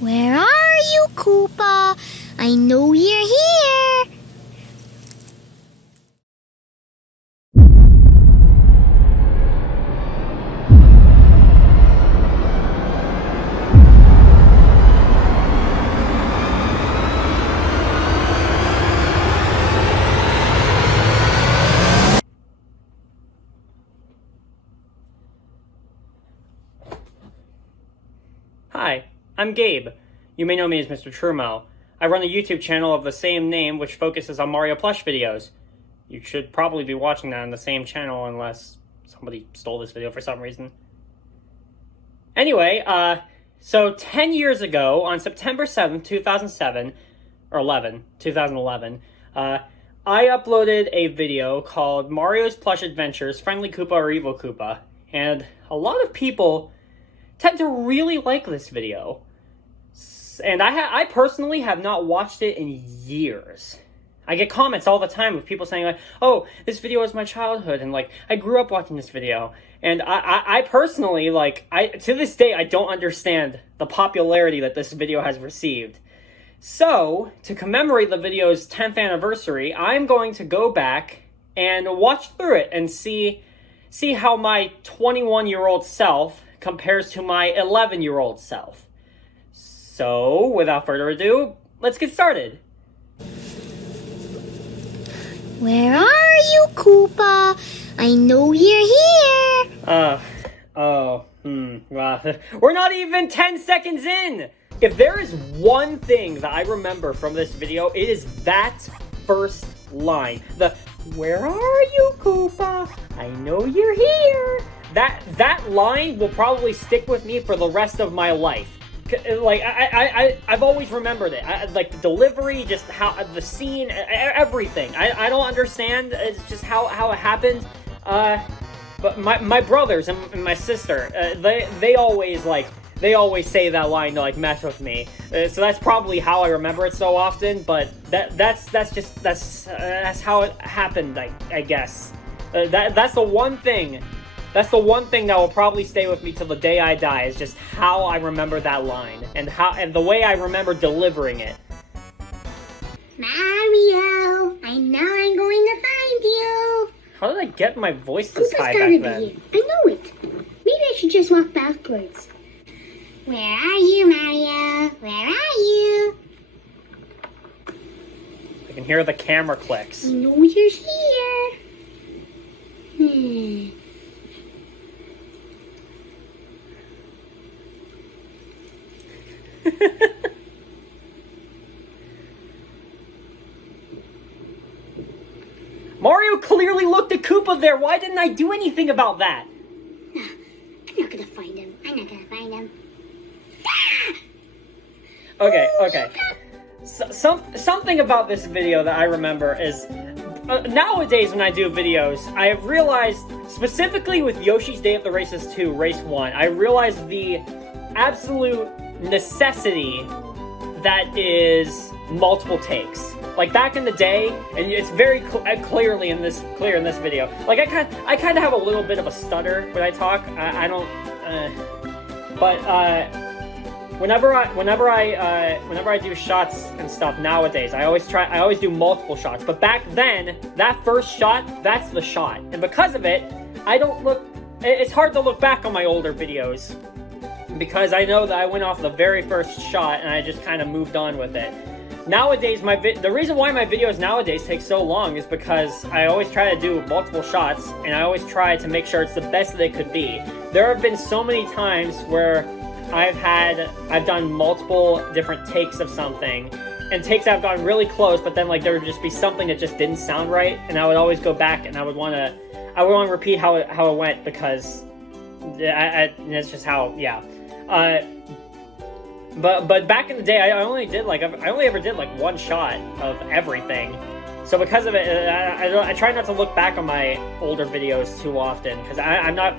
Where are you, Koopa? I know you're here. Hi, I'm Gabe. You may know me as Mr. Trumo. I run a YouTube channel of the same name which focuses on Mario plush videos. You should probably be watching that on the same channel unless somebody stole this video for some reason. Anyway, so 10 years ago, on September 7th, 2011, I uploaded a video called Mario's Plush Adventures, Friendly Koopa or Evil Koopa, and a lot of people tend to really like this video. And I personally have not watched it in years. I get comments all the time of people saying like, oh, this video is my childhood, and like, I grew up watching this video. And I personally, like, to this day, I don't understand the popularity that this video has received. So, to commemorate the video's 10th anniversary, I'm going to go back and watch through it and see how my 21-year-old self compares to my 11-year-old self. So, without further ado, let's get started. Where are you, Koopa? I know you're here. We're not even 10 seconds in! If there is one thing that I remember from this video, it is that first line. The, where are you, Koopa? I know you're here. That line will probably stick with me for the rest of my life. Like, I've always remembered it. Like, the delivery, just how, the scene, everything. I don't understand, it's just how it happened. But my brothers and my sister, they always say that line to, like, mess with me. So that's probably how I remember it so often, but that's how it happened, I guess. That's the one thing. That's the one thing that will probably stay with me till the day I die, is just how I remember that line, and the way I remember delivering it. Mario, I know I'm going to find you. How did I get my voice this Koopa's high gotta back then? be here. I know it. Maybe I should just walk backwards. Where are you, Mario? Where are you? I can hear the camera clicks. I know you're here. Mario clearly looked at Koopa there. Why didn't I do anything about that? I'm not gonna find him. Okay. Something about this video that I remember is, nowadays when I do videos, I have realized, specifically with Yoshi's Day of the Races 2, Race 1, I realized the absolute necessity that is multiple takes. Like, back in the day, and it's very clear in this video. Like, I kind of have a little bit of a stutter when I talk. Whenever I do shots and stuff nowadays, I always do multiple shots. But back then, that first shot, that's the shot. And because of it, it's hard to look back on my older videos, because I know that I went off the very first shot and I just kind of moved on with it. Nowadays, the reason why my videos nowadays take so long is because I always try to do multiple shots, and I always try to make sure it's the best that it could be. There have been so many times where I've done multiple different takes of something, and takes that have gone really close, but then, like, there would just be something that just didn't sound right, and I would always go back and I would want to repeat how it went, because it's just how, yeah. But back in the day, I only ever did like one shot of everything. So because of it, I try not to look back on my older videos too often, because I'm not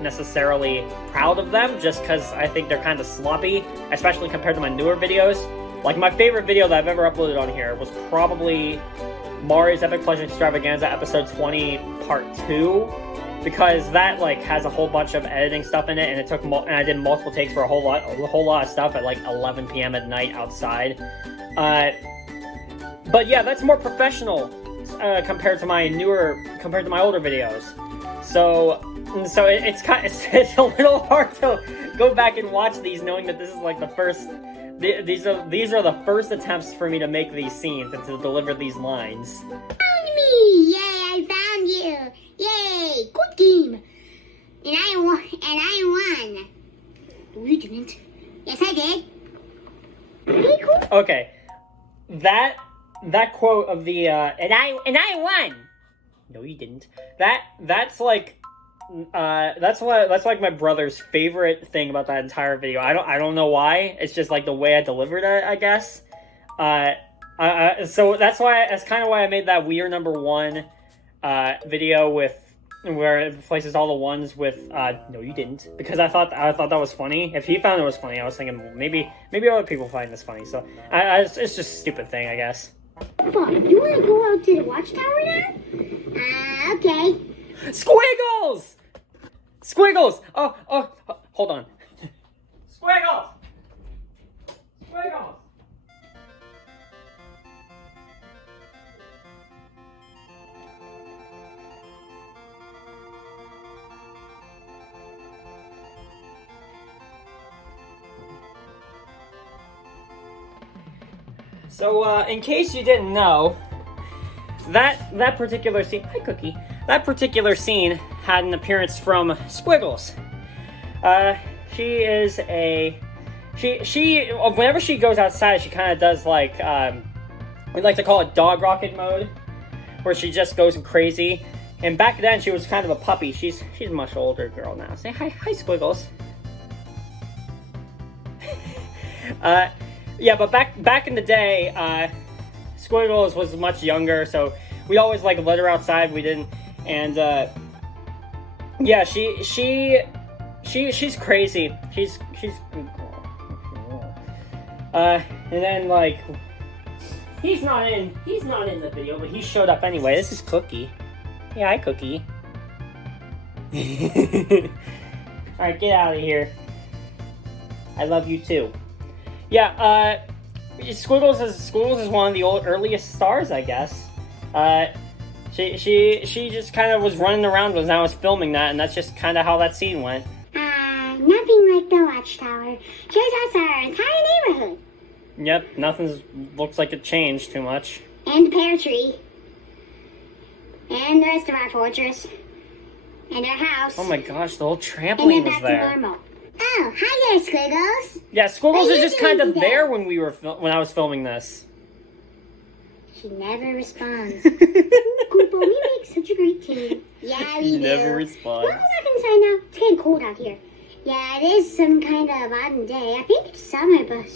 necessarily proud of them, just because I think they're kind of sloppy, especially compared to my newer videos. Like, my favorite video that I've ever uploaded on here was probably Mario's Epic Plush Extravaganza Episode 20 Part 2. because that like has a whole bunch of editing stuff in it, and it took and I did multiple takes for a whole lot of stuff at like 11 p.m. at night outside. But yeah, that's more professional compared to my older videos. So it's a little hard to go back and watch these, knowing that this is like the first. These are the first attempts for me to make these scenes and to deliver these lines. Found me! Yay! I found you! Yay! Good game! And I won. No, you didn't. Yes, I did. Pretty cool. Okay, that quote of the and I won. No, you didn't. That's like my brother's favorite thing about that entire video. I don't know why. It's just like the way I delivered it, I guess. So that's kind of why I made that weird '1 video where it replaces all the ones with no, you didn't, because I thought that was funny. If he found it was funny, I was thinking maybe other people find this funny. So it's just a stupid thing, I guess. Bob, you want to go out to the watchtower now? Okay. Squiggles! Squiggles! Oh, hold on. Squiggles! Squiggles! So, in case you didn't know, that particular scene, hi Cookie, that particular scene had an appearance from Squiggles. She whenever she goes outside, she kind of does like, we like to call it dog rocket mode, where she just goes crazy. And back then, she was kind of a puppy. She's a much older girl now. Say hi Squiggles. Yeah, but back in the day, Squiggles was much younger, so we always like let her outside. We didn't, and yeah, she's crazy. She's and then like he's not in the video, but he showed up anyway. This is Cookie. Yeah, hi Cookie. All right, get out of here. I love you too. Yeah, Squiggles is one of the earliest stars, I guess. She just kind of was running around when I was filming that, and that's just kind of how that scene went. Nothing like the watchtower. Shows us our entire neighborhood. Yep, nothing looks like it changed too much. And the pear tree. And the rest of our fortress. And our house. Oh my gosh, the whole trampoline was there. And then back to normal. Oh, hi there, Squiggles. Yeah, Squiggles is just kind of there when I was filming this. She never responds. Koopa, we make such a great team. Yeah, we do. Never responds. Let's go back inside now. It's getting cold out here. Yeah, it is some kind of autumn day. I think it's summer but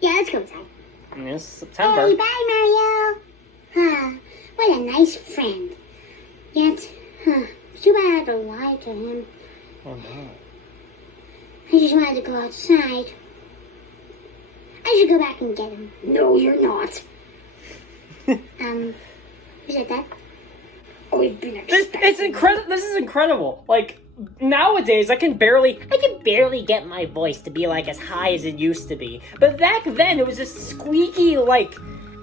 yeah, let's go inside. It's September. Hey, bye, Mario. What a nice friend. Yet, it's too bad I had to lie to him. Oh no. I just wanted to go outside. I should go back and get him. No, you're not. Who said that? Oh, you've been expecting. It's incredible. This is incredible. Like nowadays, I can barely get my voice to be like as high as it used to be. But back then, it was just squeaky. Like,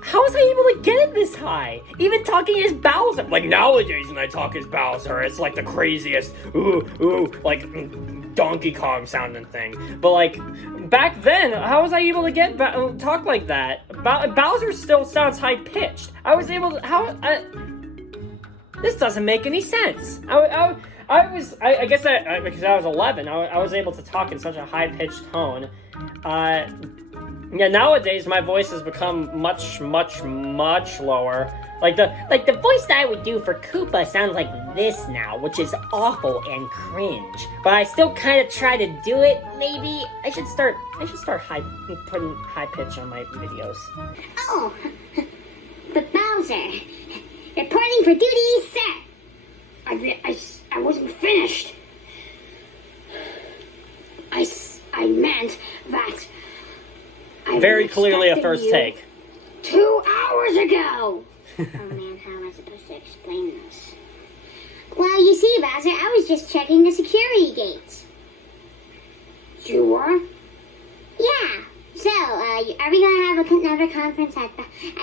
how was I able to get it this high? Even talking as Bowser. Like nowadays, when I talk as Bowser, it's like the craziest like Donkey Kong sounding thing. But like back then, how was I able to talk like that? Bowser still sounds high pitched. I was able to this doesn't make any sense. I guess because I was 11, I was able to talk in such a high pitched tone. Yeah, nowadays my voice has become much lower. Like the voice that I would do for Koopa sounds like this now, which is awful and cringe. But I still kind of try to do it. Maybe I should start putting high pitch on my videos. Oh, but Bowser, reporting for duty, sir. I wasn't finished. I meant that. Very clearly a first take. 2 hours ago. Oh man, how am I supposed to explain this? Well, you see, Bowser, I was just checking the security gates. You were? Yeah. So, are we going to have another conference at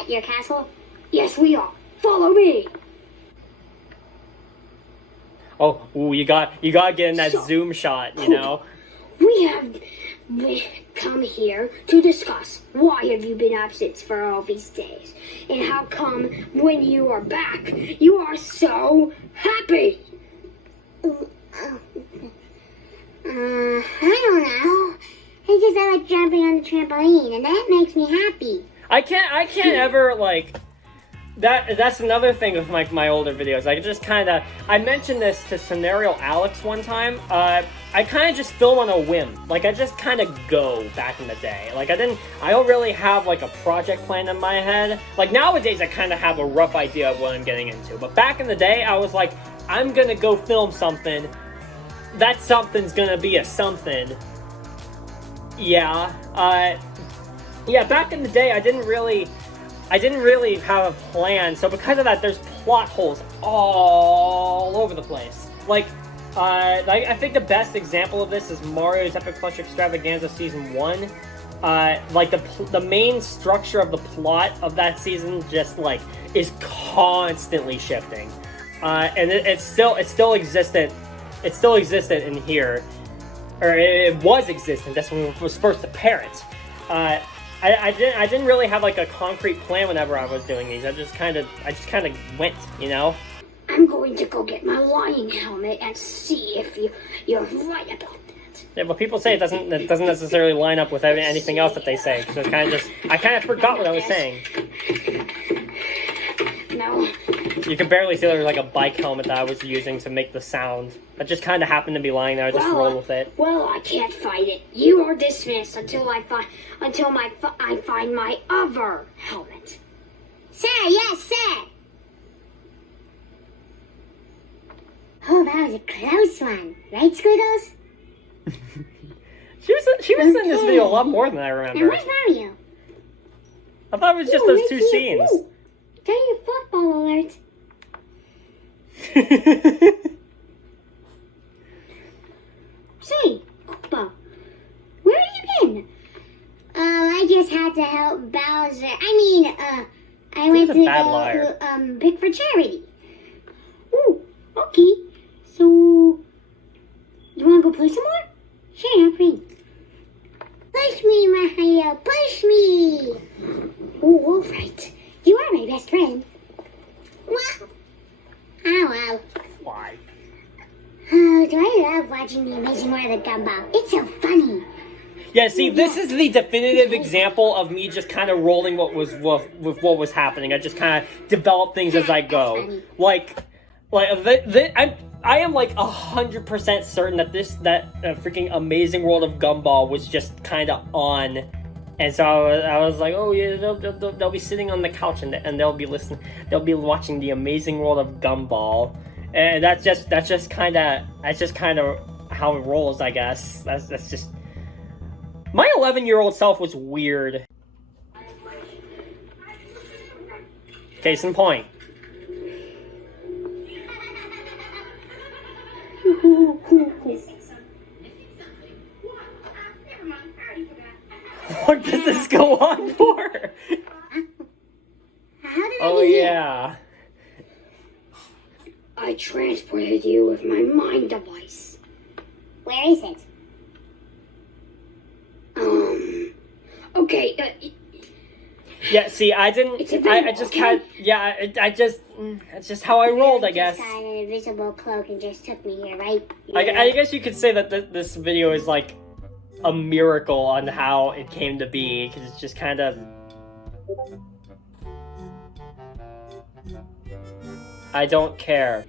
your castle? Yes, we are. Follow me. Oh, ooh, you got to get in that zoom shot, you know? We come here to discuss why have you been absent for all these days, and how come when you are back, you are so happy. I don't know. I like jumping on the trampoline, and that makes me happy. I can't ever, like... That's another thing with my older videos. I just kind of... I mentioned this to Scenario Alex one time. I kind of just film on a whim. Like, I just kind of go back in the day. Like, I don't really have, like, a project plan in my head. Like, nowadays, I kind of have a rough idea of what I'm getting into. But back in the day, I was like, I'm gonna go film something. That something's gonna be a something. Yeah. Yeah, back in the day, I didn't really have a plan, so because of that, there's plot holes all over the place. Like, I think the best example of this is Mario's Epic Plush Extravaganza Season 1. Like, the main structure of the plot of that season just, like, is constantly shifting. And it still existed. It still existed in here. Or it was existent, that's when it was first apparent. I didn't really have like a concrete plan whenever I was doing these. I just kind of went, you know. I'm going to go get my lion helmet and see if you're right about that. Yeah, but people say it doesn't necessarily line up with anything else that they say. So I kind of forgot what I was saying. No. You can barely see there was like a bike helmet that I was using to make the sound. It just kind of happened to be lying there. I just rolled with it. Well, I can't fight it. You are dismissed until I find my other helmet. Sir, yes, sir. Oh, that was a close one, right, Squiggles? She was in this video a lot more than I remember. And where's Mario? I thought it was just those two scenes. Tell your football alert. Say, Koopa, where have you been? I just had to help Bowser. I went to go pick for charity. Ooh, okay. So, you want to go play some more? Sure, no problem. Push me, Mario, push me. Oh, all right. You are my best friend. What? Oh, well. Why? Oh, do I love watching The Amazing World of Gumball. It's so funny. Yeah, see, this is the definitive example of me just kind of rolling with what was happening. I just kind of develop things as I go. I am like 100% certain that that freaking Amazing World of Gumball was just kind of on. And so I was like, oh yeah, they'll be sitting on the couch and they'll be listening. They'll be watching The Amazing World of Gumball, and that's just kind of how it rolls, I guess. That's just my 11-year-old self was weird. Case in point. What does this go on for? How did Oh yeah. I transported you with my mind device. Where is it? Okay. Yeah. See, I didn't. I just kind. Yeah. It's just how I rolled, I guess. You just got an invisible cloak and just took me here, right? I guess you could say that this video is like a miracle on how it came to be, because it's just kind of... I don't care.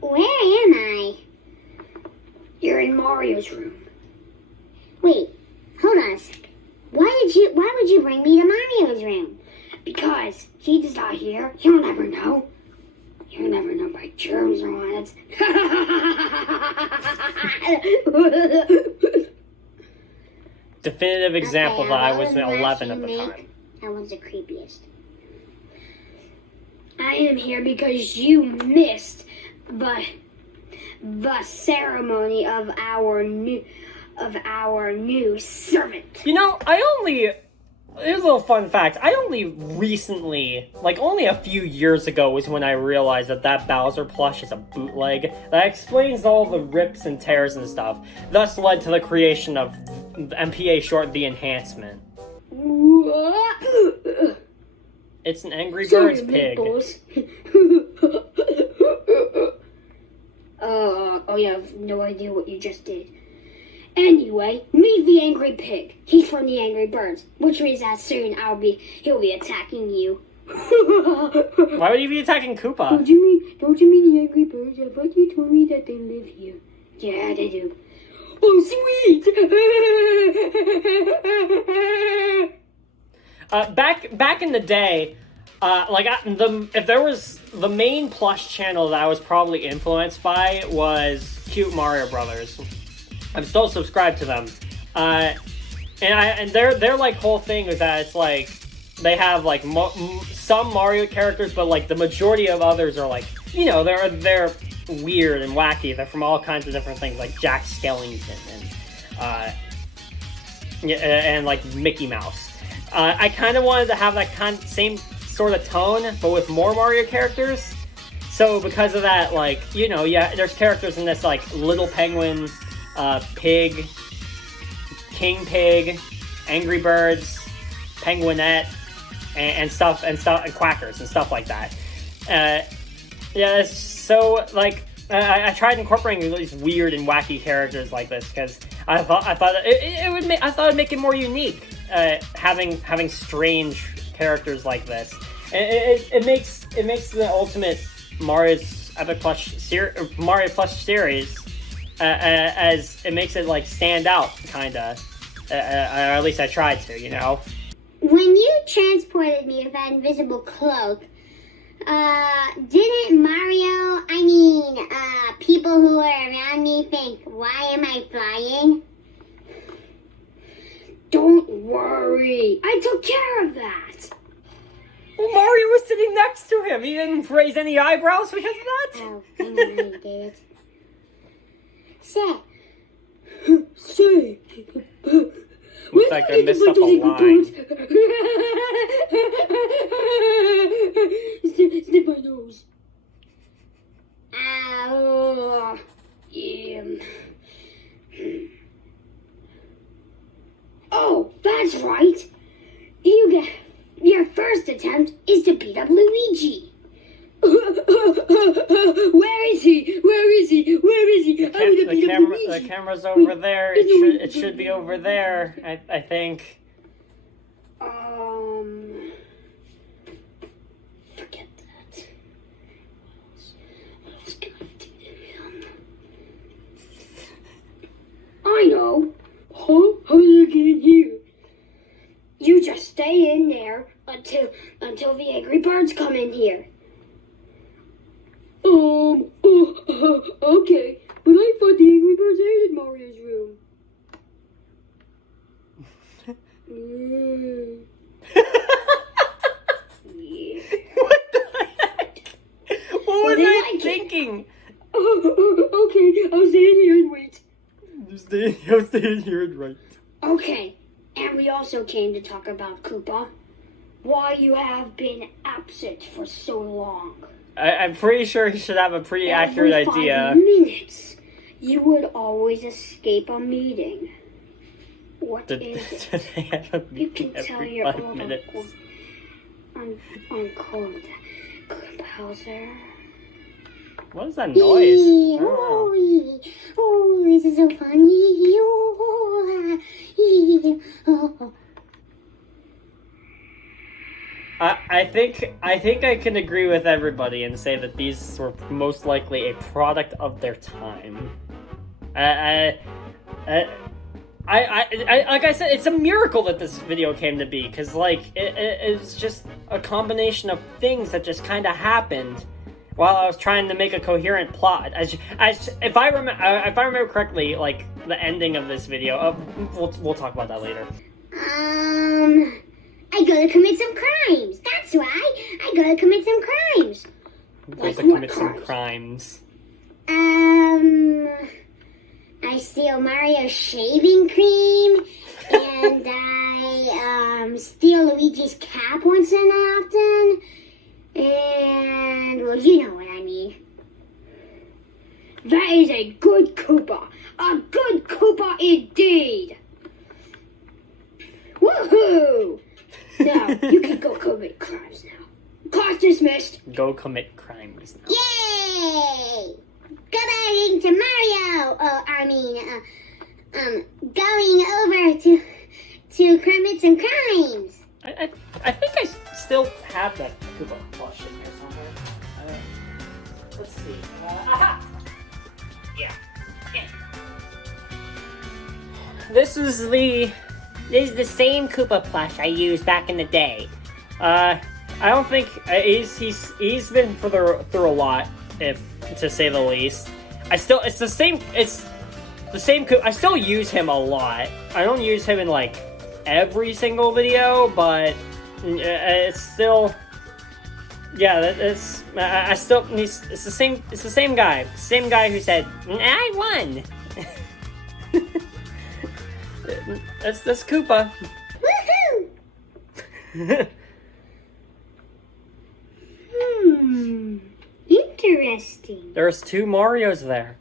Where am I? You're in Mario's room. Wait, hold on a sec. Why would you bring me to Mario's room? Because he's not here. He'll never know. You'll never know my germs are on it. Definitive example that I was 11 at the time. That one's the creepiest. I am here because you missed the ceremony of our new servant. You know, here's a little fun fact. I only recently, like only a few years ago, was when I realized that Bowser plush is a bootleg. That explains all the rips and tears and stuff. Thus led to the creation of MPA short The Enhancement. It's an Angry Birds pig. I have no idea what you just did. Anyway, meet the Angry Pig. He's from the Angry Birds, which means that soon he'll be attacking you. Why would he be attacking Koopa? Don't you mean the Angry Birds? I thought you told me that they live here. Yeah, they do. Oh, sweet! Back in the day, if there was the main plush channel that I was probably influenced by was Cute Mario Brothers. I'm still subscribed to them, and their like whole thing is that it's like they have like some Mario characters, but like the majority of others are like, you know, they're weird and wacky. They're from all kinds of different things, like Jack Skellington and like Mickey Mouse. I kind of wanted to have that same sort of tone, but with more Mario characters. So because of that, like, you know, yeah, there's characters in this like Little Penguin, Pig, King Pig, Angry Birds, Penguinette, and stuff, and Quackers and stuff like that. Yeah, so like I tried incorporating these weird and wacky characters like this because I thought it'd make it more unique. Having strange characters like this, it makes the ultimate Mario Plush series. As it makes it like stand out, kinda, or at least I tried to, you know. When you transported me with that invisible cloak, didn't people who are around me think, why am I flying? Don't worry, I took care of that. Well, Mario was sitting next to him. He didn't raise any eyebrows because of that. Oh, I know you did it. Say. Looks like I messed up a line. Snip my nose. Ow. Oh, that's right. Your first attempt is to beat up Luigi. Where is he? The camera's over there. It should be over there. I think. Forget that. What else can I do to him? I know. Huh? How did I get in here? You just stay in there until the Angry Birds come in here. Okay, but I thought the Angry Birds hated Mario's room. What the heck? What was I thinking? Okay, I'll stay in here and wait. I'll stay in here and wait. Okay, and we also came to talk about Koopa. Why you have been absent for so long. I'm pretty sure he should have a pretty accurate idea. Every 5 minutes, you would always escape a meeting. What is it? You can tell your older uncle Bowser. What is that noise? Oh, this is so funny. I think I can agree with everybody and say that these were most likely a product of their time. Like I said, it's a miracle that this video came to be, because like it's just a combination of things that just kind of happened while I was trying to make a coherent plot. If I remember correctly, like the ending of this video. We'll talk about that later. I gotta commit some crimes. That's why. I gotta commit some crimes. Like commit some crimes. I steal Mario's shaving cream, and I steal Luigi's cap once in often, and well, you know what I mean. That is a good Koopa. A good Koopa indeed. Woohoo! Now, you can go commit crimes now. Class dismissed. Go commit crimes now. Yay! Going to Mario! Going over to commit some crimes. I think I still have that Koopa plush in here somewhere. Let's see. Aha! Yeah. This is the same Koopa plush I used back in the day. I don't think he's been through a lot, if to say the least. It's the same Koopa. I still use him a lot. I don't use him in like every single video, but it's still, yeah. It's the same. It's the same guy. Same guy who said I won. That's Koopa. Woohoo! Interesting. There's 2 Marios there.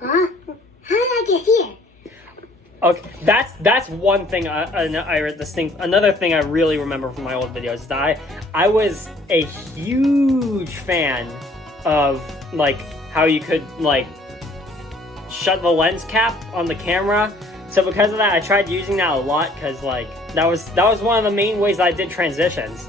Huh? How did I get here? Okay, that's one thing. Another thing I really remember from my old videos is that I was a huge fan of like how you could like shut the lens cap on the camera. So because of that, I tried using that a lot because like that was one of the main ways I did transitions.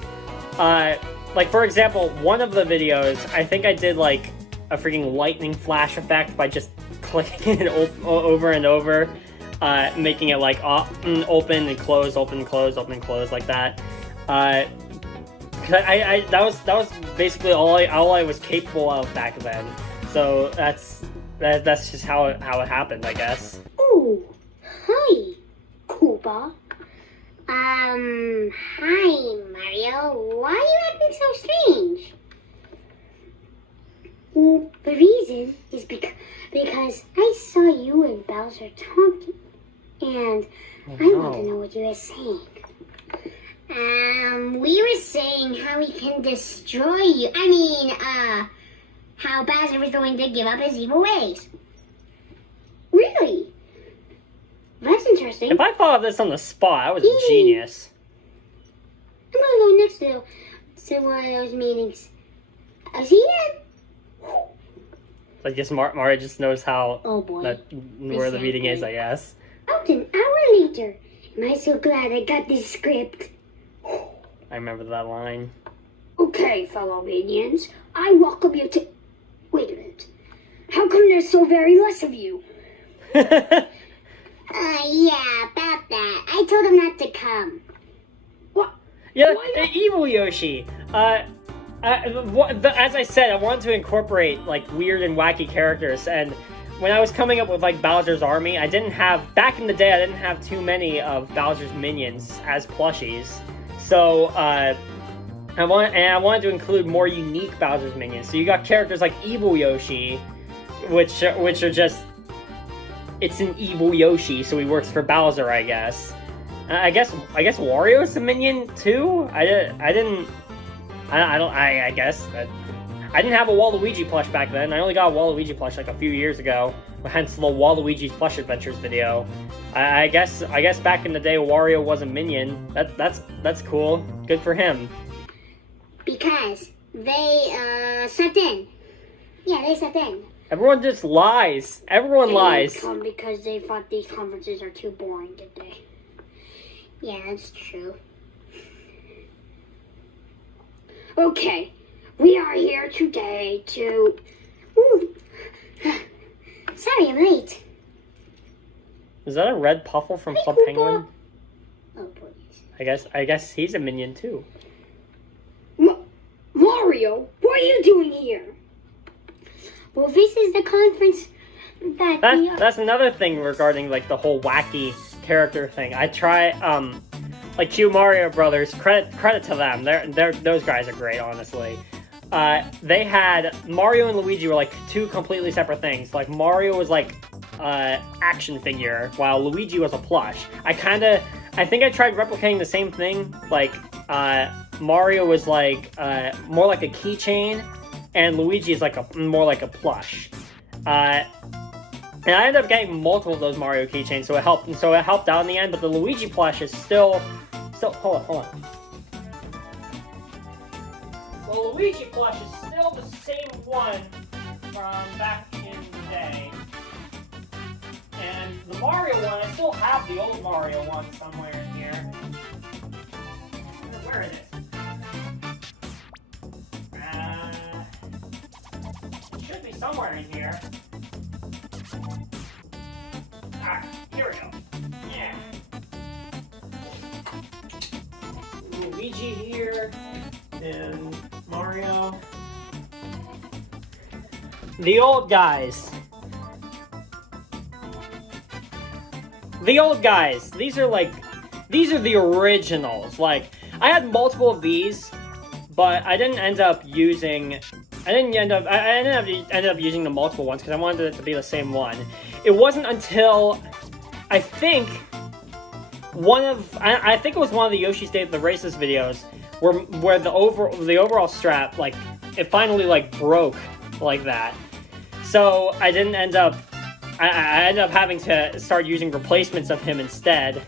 Like for example, one of the videos, I think I did like a freaking lightning flash effect by just clicking it over and over, making it like open and close, open and close, open and close like that. That was basically all I was capable of back then. So that's just how it happened, I guess. Ooh, hi, Koopa. Hi, Mario. Why are you acting so strange? Well, the reason is because I saw you and Bowser talking, and I want to know what you were saying. We were saying how we can destroy you. How Bowser was going to give up his evil ways. Really? That's interesting. If I thought of this on the spot, I was a genius. I'm gonna go next to one of those meetings. See it? I guess Mario just knows how. Oh boy. Where the meeting is, I guess. About an hour later. Am I so glad I got this script? I remember that line. Okay, fellow minions. I welcome you to... Wait a minute. How come there's so very less of you? Yeah, about that. I told him not to come. What? Yeah, Evil Yoshi. As I said, I wanted to incorporate like weird and wacky characters, and when I was coming up with like Bowser's army, back in the day I didn't have too many of Bowser's minions as plushies. So I wanted to include more unique Bowser's minions. So you got characters like Evil Yoshi, which are just, it's an evil Yoshi, so he works for Bowser, I guess. I guess Wario's a minion too. I guess I didn't have a Waluigi plush back then. I only got a Waluigi plush like a few years ago, hence the Waluigi's Plush Adventures video. I guess back in the day Wario was a minion. That's cool. Good for him. Because they stepped in. Yeah, they stepped in. Everyone just lies. Everyone lies. They come because they thought these conferences are too boring, did they? Yeah, that's true. Okay, we are here today to... Ooh. Sorry, I'm late. Is that a red Puffle from Club Koopa. Penguin? Oh, please. I guess he's a minion too. Mario, what are you doing here? Well, this is the conference That's another thing regarding like the whole wacky character thing. I try, like Q Mario Brothers, credit to them. Those guys are great, honestly. they had Mario and Luigi were like two completely separate things. Like Mario was like action figure, while Luigi was a plush. I think I tried replicating the same thing. Like Mario was like more like a keychain, and Luigi is like more like a plush. And I ended up getting multiple of those Mario keychains, so it helped out in the end. But the Luigi plush is still hold on. The Luigi plush is still the same one from back in the day. And the Mario one, I still have the old Mario one somewhere in here. Where is it? It should be somewhere in here. Ah, here we go. Yeah. Luigi here, and Mario. The old guys. The old guys. These are the originals. Like, I had multiple of these, but I ended up using the multiple ones because I wanted it to be the same one. It wasn't until I think it was one of the Yoshi's Day of the Races videos where the overall strap, like, it finally like broke like that. So I ended up having to start using replacements of him instead,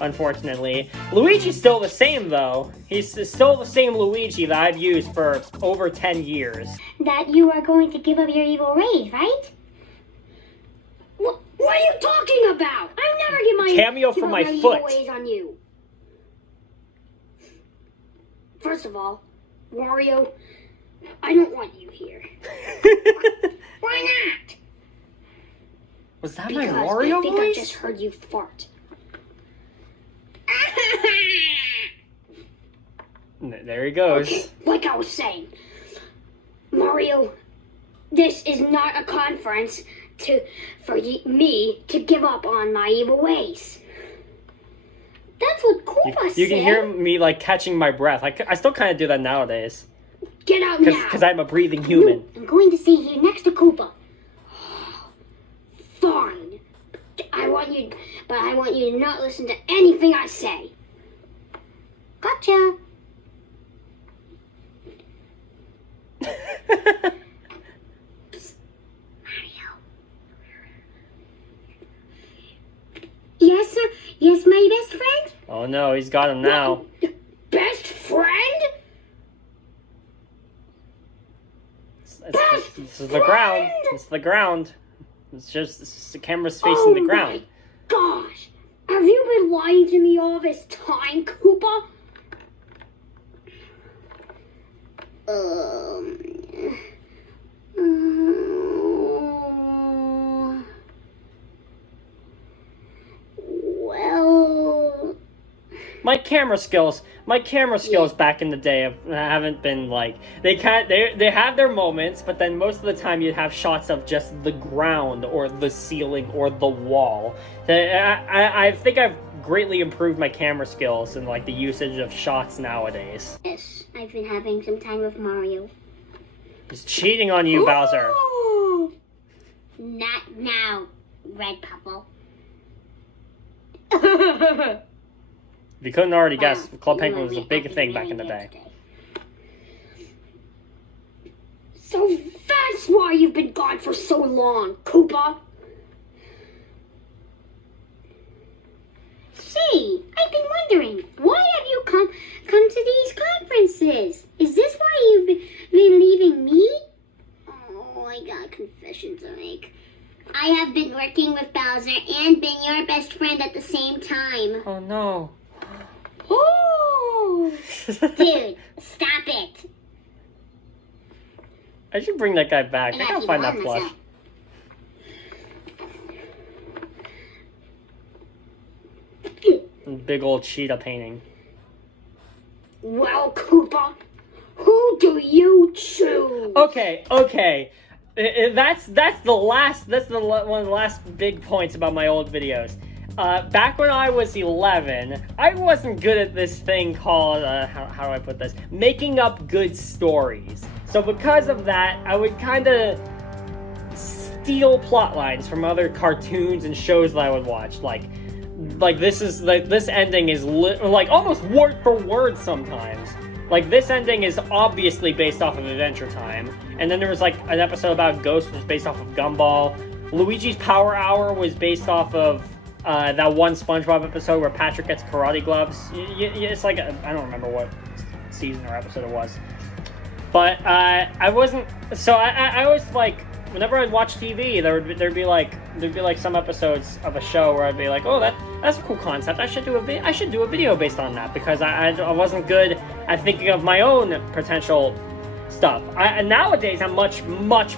unfortunately. Luigi's still the same, though. He's still the same Luigi that I've used for over 10 years. That you are going to give up your evil ways, right? What are you talking about? I never give my cameo for my foot. Evil ways on you. First of all, Wario, I don't want you here. Why not? Was that my Wario I think voice? I just heard you fart. There he goes. Okay, like I was saying, Mario, this is not a conference for me to give up on my evil ways. That's what Koopa said. You can hear me like catching my breath. I still kind of do that nowadays. Get out now. Because I'm a breathing human. I'm going to stay here next to Koopa. Fine. I want you to not listen to anything I say. Gotcha. Mario. Yes, sir. Yes, my best friend? Oh no, he's got him now. Best friend? It's the ground. It's the ground. It's the camera's facing the ground. Oh my gosh. Have you been lying to me all this time, Koopa? Well... My camera skills back in the day haven't been like they have their moments, but then most of the time you'd have shots of just the ground or the ceiling or the wall. I think I've greatly improved my camera skills and like the usage of shots nowadays. Yes, I've been having some time with Mario. He's cheating on you, Bowser. Not now, Red Pupple. If you couldn't already guess, Club Penguin was a big thing back in the day. So that's why you've been gone for so long, Koopa. Say, I've been wondering, why have you come to these conferences? Is this why you've been leaving me? Oh, I got a confession to make. I have been working with Bowser and been your best friend at the same time. Oh no. Oh! Dude, stop it. I should bring that guy back. I gotta find that plush. Big old cheetah painting. Well, Koopa, who do you choose? Okay. That's one of the last big points about my old videos. Back when I was 11, I wasn't good at this thing called, how do I put this? Making up good stories. So because of that, I would kind of steal plot lines from other cartoons and shows that I would watch. Like this ending is like almost word for word sometimes. Like, this ending is obviously based off of Adventure Time. And then there was, like, an episode about Ghost, which was based off of Gumball. Luigi's Power Hour was based off of that one SpongeBob episode where Patrick gets karate gloves. It's like, I don't remember what season or episode it was. But I wasn't... So I always, like, whenever I'd watch TV, there'd be like some episodes of a show where I'd be like, oh, that's a cool concept. I should do a video based on that, because I wasn't good at thinking of my own potential stuff. Nowadays I'm much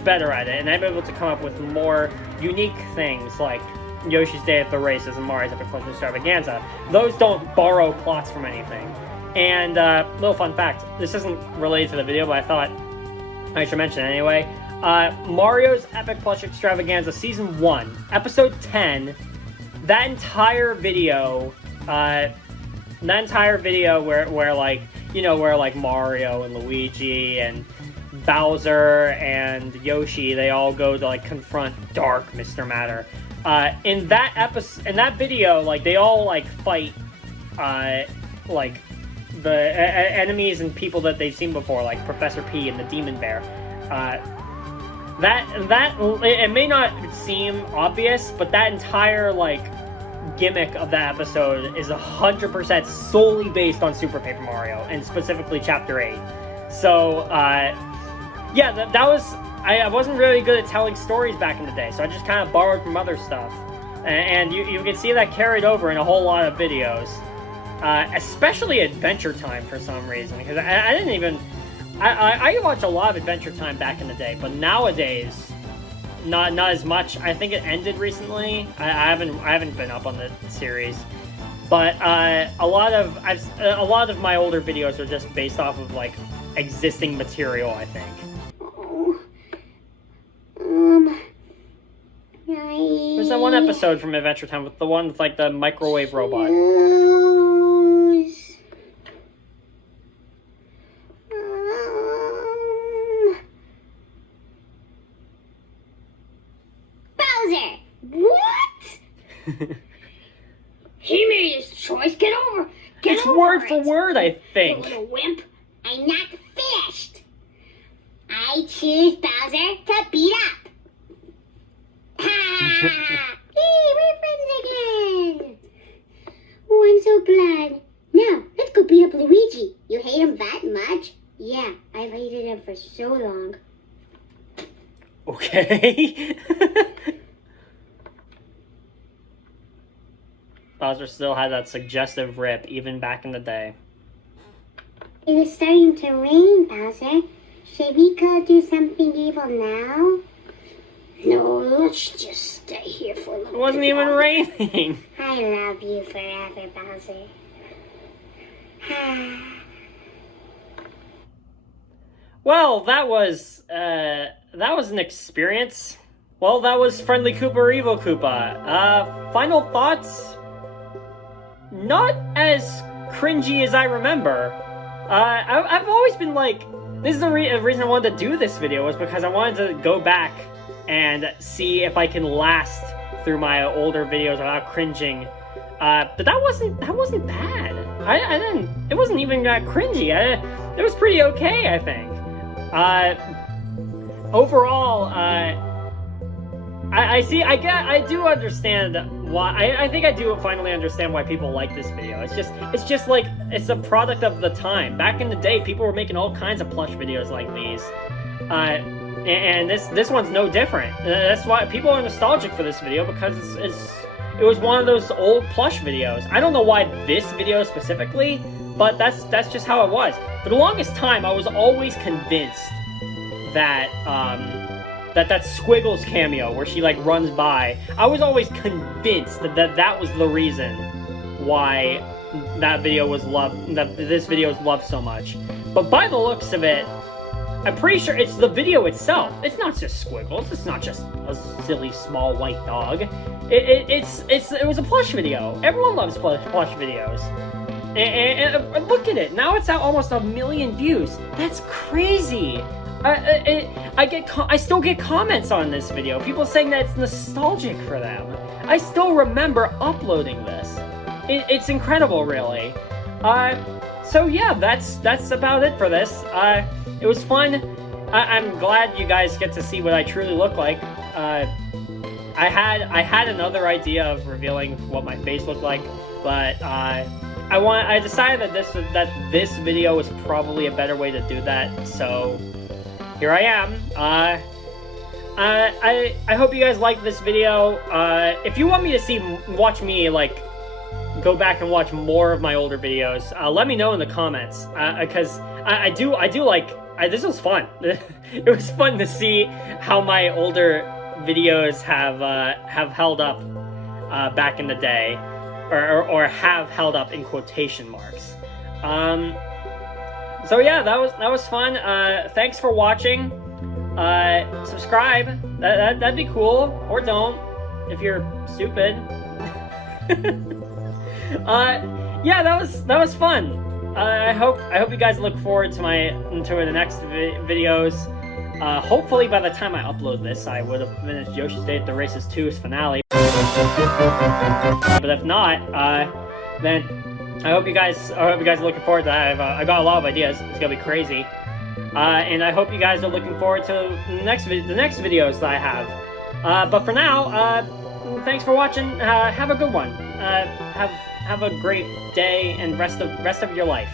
better at it, and I'm able to come up with more unique things like Yoshi's Day at the Races and Mario's Epic Plush Extravaganza. Those don't borrow plots from anything. And little fun fact, this isn't related to the video, but I thought I should mention it anyway. Mario's Epic Plush Extravaganza Season 1, Episode 10, that entire video where like, you know, where like Mario and Luigi and Bowser and Yoshi, they all go to like confront Dark Mr. Matter. In that video, like, they all like fight like the enemies and people that they've seen before, like Professor P and the Demon Bear. It may not seem obvious, but that entire, like, gimmick of that episode is 100% solely based on Super Paper Mario, and specifically Chapter 8. So, yeah, that was... I wasn't really good at telling stories back in the day, so I just kind of borrowed from other stuff. And you can see that carried over in a whole lot of videos. Especially Adventure Time for some reason, because I didn't even... I watched a lot of Adventure Time back in the day, but nowadays, not as much. I think it ended recently. I haven't been up on the series, but a lot of my older videos are just based off of like existing material, I think. There's that one episode from Adventure Time with the one with like the microwave robot. He made his choice. Get over It's word for word, I think. You little wimp. I'm not finished. I choose Bowser to beat up. Ha! Hey, we're friends again. Oh, I'm so glad. Now, let's go beat up Luigi. You hate him that much? Yeah, I've hated him for so long. Okay. Bowser still had that suggestive rip, even back in the day. It is starting to rain, Bowser. Should we go do something evil now? No, let's just stay here for a little bit. It wasn't even raining. I love you forever, Bowser. Well, that was an experience. Well, that was Friendly Koopa or Evil Koopa. Final thoughts? Not as cringy as I remember. I've always been like, this is the reason I wanted to do this video, was because I wanted to go back and see if I can last through my older videos without cringing. But that wasn't bad. It wasn't even that cringy. It was pretty okay, I think. Overall, I do understand why. I think I do finally understand why people like this video. It's just like, it's a product of the time. Back in the day, people were making all kinds of plush videos like these. And this one's no different. That's why people are nostalgic for this video, because it was one of those old plush videos. I don't know why this video specifically, but that's just how it was. For the longest time, I was always convinced that that Squiggles cameo where she like runs by, I was always convinced that was the reason why that video was loved, that this video is loved so much. But by the looks of it, I'm pretty sure it's the video itself. It's not just Squiggles. It's not just a silly small white dog. It was a plush video. Everyone loves plush videos. And look at it. Now it's at almost 1 million views. That's crazy. I still get comments on this video. People saying that it's nostalgic for them. I still remember uploading this. It's incredible, really. So yeah, that's about it for this. It was fun. I'm glad you guys get to see what I truly look like. I had another idea of revealing what my face looked like, but I decided that this video was probably a better way to do that. So here I am. I hope you guys liked this video. If you want me to watch me like go back and watch more of my older videos, let me know in the comments, because I do like. This was fun. It was fun to see how my older videos have held up back in the day, or have held up in quotation marks. So yeah, that was fun. Thanks for watching. Subscribe. That'd be cool, or don't if you're stupid. Yeah, that was fun. I hope you guys look forward to the next videos. Hopefully by the time I upload this, I would have finished Yoshi's Day at the Races 2's finale. But if not, then I hope you guys are looking forward to that. I got a lot of ideas. It's gonna be crazy. And I hope you guys are looking forward to the next videos that I have. But for now, thanks for watching. Have a good one. Have a great day and rest of your life.